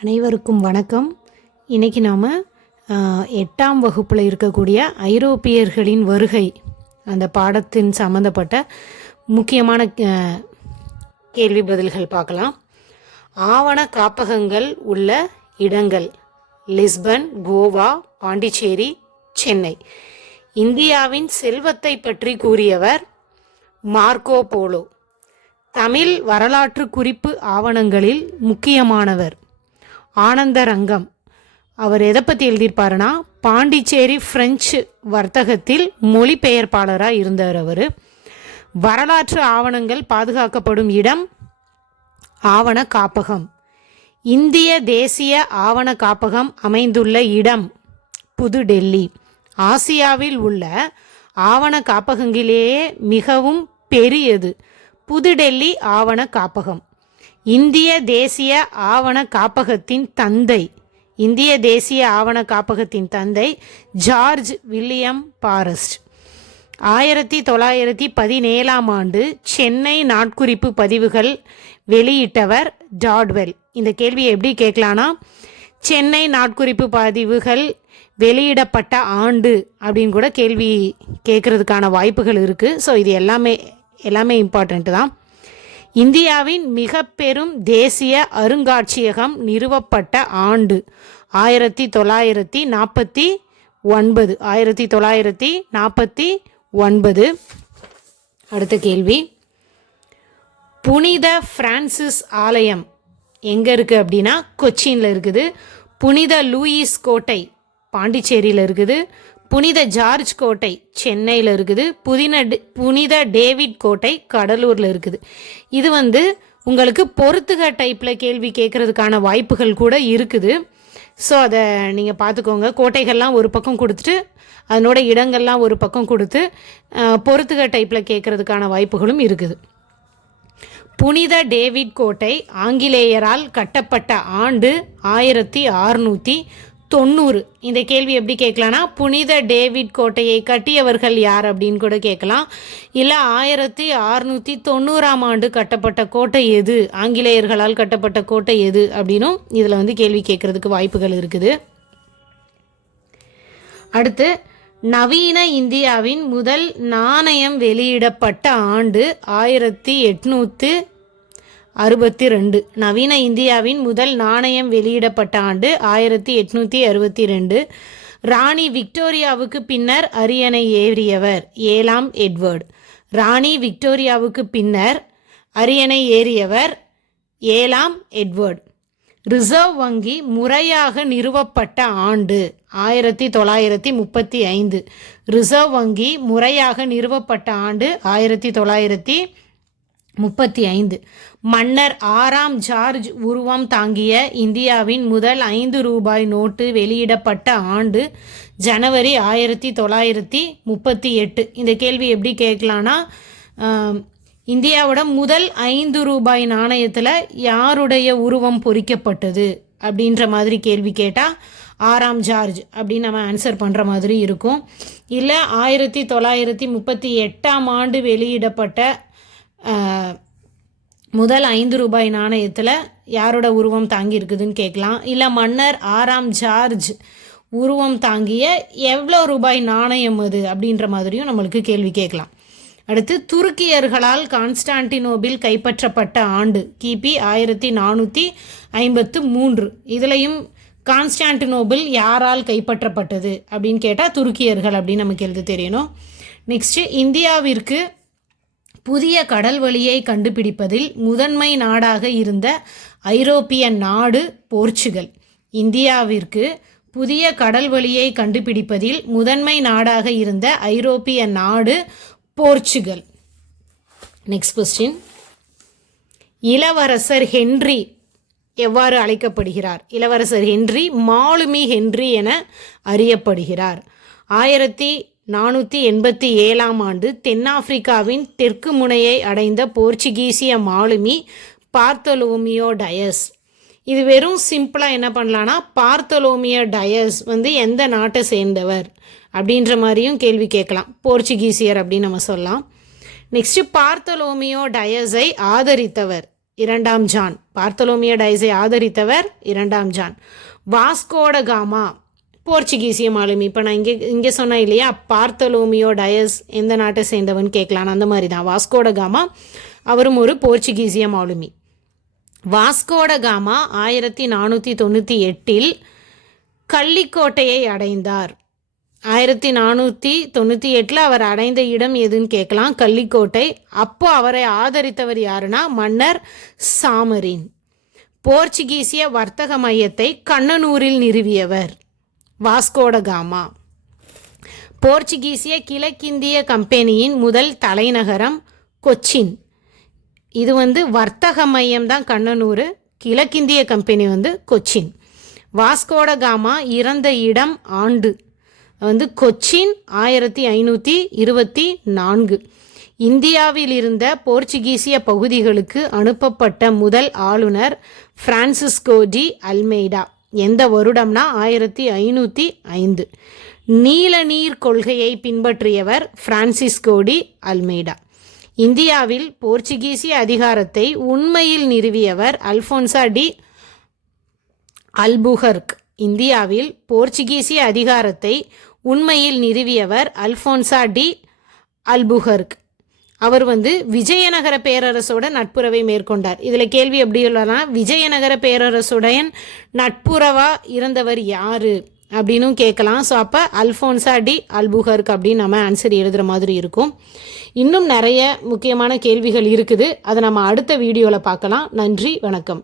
அனைவருக்கும் வணக்கம். இன்றைக்கி நாம் எட்டாம் வகுப்பில் இருக்கக்கூடிய ஐரோப்பியர்களின் வருகை அந்த பாடத்தின் சம்மந்தப்பட்ட முக்கியமான கேள்வி பதில்கள் பார்க்கலாம். ஆவண காப்பகங்கள் உள்ள இடங்கள் லிஸ்பன் கோவா பாண்டிச்சேரி சென்னை. இந்தியாவின் செல்வத்தை பற்றி கூறியவர் மார்க்கோ போலோ. தமிழ் வரலாற்று குறிப்பு ஆவணங்களில் முக்கியமானவர். ஆனந்தரங்கம். அவர் எதை பற்றி எழுதியிருப்பாருன்னா பாண்டிச்சேரி பிரெஞ்சு வர்த்தகத்தில் மொழிபெயர்ப்பாளராக இருந்தார் அவர். வரலாற்று ஆவணங்கள் பாதுகாக்கப்படும் இடம் ஆவண காப்பகம். இந்திய தேசிய ஆவண காப்பகம் அமைந்துள்ள இடம் புதுடெல்லி. ஆசியாவில் உள்ள ஆவண காப்பகங்களிலேயே மிகவும் பெரியது புதுடெல்லி ஆவண காப்பகம். இந்திய தேசிய ஆவண காப்பகத்தின் தந்தை. இந்திய தேசிய ஆவண காப்பகத்தின் தந்தை ஜார்ஜ் வில்லியம் பாரஸ்ட். ஆயிரத்தி தொள்ளாயிரத்தி பதினேழாம் ஆண்டு சென்னை நாட்குறிப்பு பதிவுகள் வெளியிட்டவர் டாட்வெல். இந்த கேள்வியை எப்படி கேட்கலான்னா சென்னை நாட்குறிப்பு பதிவுகள் வெளியிடப்பட்ட ஆண்டு அப்படின்னு கூட கேள்வி கேட்குறதுக்கான வாய்ப்புகள் இருக்குது ஸோ இது எல்லாமே எல்லாமே இம்பார்ட்டண்ட்டு தான். இந்தியாவின் மிக பெரும் தேசிய அருங்காட்சியகம் நிறுவப்பட்ட ஆண்டு. ஆயிரத்தி தொள்ளாயிரத்தி நாற்பத்தி ஒன்பது ஆயிரத்தி தொள்ளாயிரத்தி நாற்பத்தி ஒன்பது அடுத்த கேள்வி. புனித பிரான்சிஸ் ஆலயம் எங்கே இருக்குது அப்படின்னா கொச்சினில் இருக்குது. புனித லூயிஸ் கோட்டை பாண்டிச்சேரியில் இருக்குது. புனித ஜார்ஜ் கோட்டை சென்னையில் இருக்குது. புதின புனித டேவிட் கோட்டை கடலூரில் இருக்குது. இது வந்து உங்களுக்கு பொறுத்துக டைப்பில் கேள்வி கேட்குறதுக்கான வாய்ப்புகள் கூட இருக்குது. ஸோ அதை நீங்கள் பார்த்துக்கோங்க கோட்டைகள்லாம் ஒரு பக்கம் கொடுத்துட்டு அதனோட இடங்கள்லாம் ஒரு பக்கம் கொடுத்து பொறுத்துக டைப்பில் கேட்குறதுக்கான வாய்ப்புகளும் இருக்குது. புனித டேவிட் கோட்டை ஆங்கிலேயரால் கட்டப்பட்ட ஆண்டு ஆயிரத்தி அறுநூற்றி தொண்ணூறு. இந்த கேள்வி எப்படி கேட்கலான்னா புனித டேவிட் கோட்டையை கட்டியவர்கள் யார் அப்படின்னு கூட கேட்கலாம். இல்லை ஆயிரத்தி அறுநூற்றி தொண்ணூறாம் ஆண்டு கட்டப்பட்ட கோட்டை எது? ஆங்கிலேயர்களால் கட்டப்பட்ட கோட்டை எது? அப்படின்னும் இதில் வந்து கேள்வி கேட்கறதுக்கு வாய்ப்புகள் இருக்குது. அடுத்து நவீன இந்தியாவின் முதல் நாணயம் வெளியிடப்பட்ட ஆண்டு ஆயிரத்தி எட்நூற்று அறுபத்தி ரெண்டு நவீன இந்தியாவின் முதல் நாணயம் வெளியிடப்பட்ட ஆண்டு ஆயிரத்தி எட்நூற்றி அறுபத்தி ரெண்டு. ராணி விக்டோரியாவுக்கு பின்னர் அரியணை ஏறியவர் ஏழாம் எட்வர்ட். ராணி விக்டோரியாவுக்கு பின்னர் அரியணை ஏறியவர் ஏழாம் எட்வர்ட். ரிசர்வ் வங்கி முறையாக நிறுவப்பட்ட ஆண்டு ஆயிரத்தி தொள்ளாயிரத்தி முப்பத்தி ஐந்து. ரிசர்வ் வங்கி முறையாக நிறுவப்பட்ட ஆண்டு ஆயிரத்தி தொள்ளாயிரத்தி முப்பத்தி ஐந்து. மன்னர் ஆறாம் ஜார்ஜ் உருவம் தாங்கிய இந்தியாவின் முதல் ஐந்து ரூபாய் நோட்டு வெளியிடப்பட்ட ஆண்டு ஜனவரி ஆயிரத்தி தொள்ளாயிரத்தி முப்பத்தி எட்டு. இந்த கேள்வி எப்படி கேட்கலான்னா இந்தியாவோட முதல் ஐந்து ரூபாய் நாணயத்தில் யாருடைய உருவம் பொறிக்கப்பட்டது அப்படின்ற மாதிரி கேள்வி கேட்டால் ஆறாம் ஜார்ஜ் அப்படின்னு நம்ம ஆன்சர் பண்ணுற மாதிரி இருக்கும். இல்லை ஆயிரத்தி தொள்ளாயிரத்தி முப்பத்தி எட்டாம் ஆண்டு வெளியிடப்பட்ட முதல் ஐந்து ரூபாய் நாணயத்தில் யாரோட உருவம் தாங்கி இருக்குதுன்னு கேட்கலாம். இல்லை மன்னர் ஆறாம் ஜார்ஜ் உருவம் தாங்கிய எவ்வளோ ரூபாய் நாணயம் அது அப்படின்ற மாதிரியும் நம்மளுக்கு கேள்வி கேட்கலாம். அடுத்து துருக்கியர்களால் கான்ஸ்டான்டினோபில் கைப்பற்றப்பட்ட ஆண்டு கிபி ஆயிரத்தி நானூற்றி ஐம்பத்து மூன்று. இதுலேயும் கான்ஸ்டான்டினோபிள் யாரால் கைப்பற்றப்பட்டது அப்படின்னு கேட்டால் துருக்கியர்கள் அப்படின்னு நமக்கு எழுத தெரியணும். நெக்ஸ்ட்டு இந்தியாவிற்கு புதிய கடல் வழியை கண்டுபிடிப்பதில் முதன்மை நாடாக இருந்த ஐரோப்பிய நாடு போர்ச்சுகல். இந்தியாவிற்கு புதிய கடல் வழியை கண்டுபிடிப்பதில் முதன்மை நாடாக இருந்த ஐரோப்பிய நாடு போர்ச்சுகல். நெக்ஸ்ட் கொஸ்டின் இளவரசர் ஹென்றி எவ்வாறு அழைக்கப்படுகிறார்? இளவரசர் ஹென்றி மாலுமி ஹென்றி என அறியப்படுகிறார். ஆயிரத்தி நானூற்றி எண்பத்தி ஏழாம் ஆண்டு தென்னாப்பிரிக்காவின் தெற்கு முனையை அடைந்த போர்ச்சுகீசிய மாலுமி பார்த்தலோமியோ டயஸ். இது வெறும் சிம்பிளாக என்ன பண்ணலான்னா பார்த்தலோமியோ டயஸ் வந்து எந்த நாட்டை சேர்ந்தவர் அப்படின்ற மாதிரியும் கேள்வி கேட்கலாம். போர்ச்சுகீசியர் அப்படின்னு நம்ம சொல்லலாம். நெக்ஸ்ட் பார்த்தலோமியோ டயஸை ஆதரித்தவர் இரண்டாம் ஜான். பார்த்தலோமியோ டயஸை ஆதரித்தவர் இரண்டாம் ஜான். வாஸ்கோட போர்ச்சுகீசியம் போர்ச்சுகீசிய மாலுமி இப்போ நான் இங்கே இங்கே சொன்னேன் இல்லையா? பார்த்தலோமியோ டயஸ் எந்த நாட்டை சேர்ந்தவன் கேட்கலான்னு அந்த மாதிரி தான் வாஸ்கோட காமா அவரும் ஒரு போர்ச்சுகீசிய மாலுமி. வாஸ்கோட காமா ஆயிரத்தி நானூற்றி தொண்ணூற்றி எட்டில் கள்ளிக்கோட்டையை அடைந்தார். ஆயிரத்தி நானூற்றி தொண்ணூற்றி எட்டில் அவர் அடைந்த இடம் எதுன்னு கேட்கலாம். கள்ளிக்கோட்டை. அப்போ அவரை ஆதரித்தவர் யாருன்னா? மன்னர் சாமரின். போர்ச்சுகீசிய வர்த்தக மையத்தை கண்ணனூரில் நிறுவியவர். வாஸ்கோடகாமா போர்ச்சுகீசிய கிழக்கிந்திய கம்பெனியின் முதல் தலைநகரம் கொச்சின். இது வந்து வர்த்தக மையம் தான் கண்ணனூர். கிழக்கிந்திய கம்பெனி வந்து கொச்சின். வாஸ்கோடகாமா இறந்த இடம் ஆண்டு. வந்து கொச்சின் ஆயிரத்தி ஐநூற்றி இருபத்தி நான்கு. இந்தியாவில் இருந்த போர்ச்சுகீசிய பகுதிகளுக்கு அனுப்பப்பட்ட முதல் ஆளுநர் பிரான்சிஸ்கோ டி அல்மெய்டா. எந்த வருடம்னா ஆயிரத்தி ஐநூற்றி ஐந்து. நீல நீர் கொள்கையை பின்பற்றியவர் பிரான்சிஸ்கோடி அல்மெய்டா. இந்தியாவில் போர்ச்சுகீசிய அதிகாரத்தை உண்மையில் நிறுவியவர் அல்ஃபோன்சா டி அல்புகர்க் இந்தியாவில் போர்ச்சுகீசிய அதிகாரத்தை உண்மையில் நிறுவியவர் அல்ஃபோன்சா டி அல்புகர்க் அவர் வந்து விஜயநகர பேரரசோட நட்புறவை மேற்கொண்டார். இதில் கேள்வி எப்படி சொல்லலாம் விஜயநகர பேரரசுடன் நட்புறவாக இருந்தவர் யாரு அப்படின்னும் கேட்கலாம். ஸோ அப்போ அல்ஃபோன்சா டி அல்புகர்க் அப்படின்னு நம்ம ஆன்சர் எழுதுகிற மாதிரி இருக்கும். இன்னும் நிறைய முக்கியமான கேள்விகள் இருக்குது. அதை நம்ம அடுத்த வீடியோவில் பார்க்கலாம். நன்றி வணக்கம்.